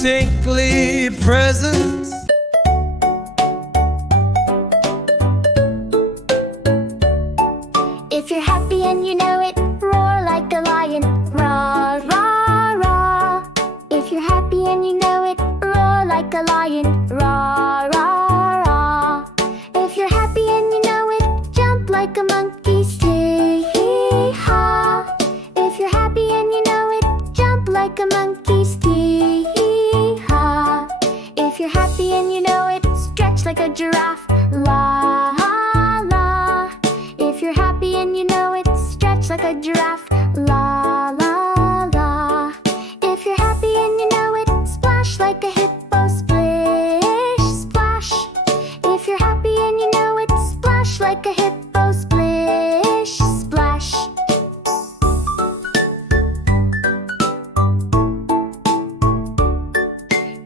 tinkly presents. If you're happy and you know it, roar like a lion. Roar, roar, roar. If you're happy and you know it, roar like a lion. Roar, roar, roar. If you're happy and you know it, jump like a monkey. Hee-haw. If you're happy and you know it, jump like a monkey. Hee-haw. If you're happy and you know it, stretch like a giraffe. La, la. If you're happy and you know it, stretch like a giraffe. La, la, la. If you're happy and you know it, splash like a hippo. Splish, splash. If you're happy and you know it, splash like a hippo. Splish, splash.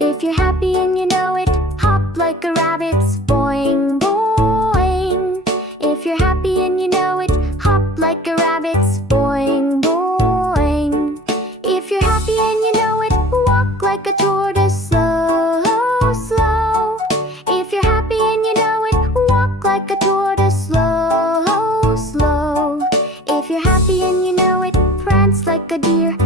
If you're happy and you know it, hop like a rabbit. Boing, boing. If you're happy and you know it, hop like a rabbit. Boing, boing. If you're happy and you know it, walk like a tortoise. Slow, slow. If you're happy and you know it, walk like a tortoise. Slow, slow. If you're happy and you know it, prance like a deer.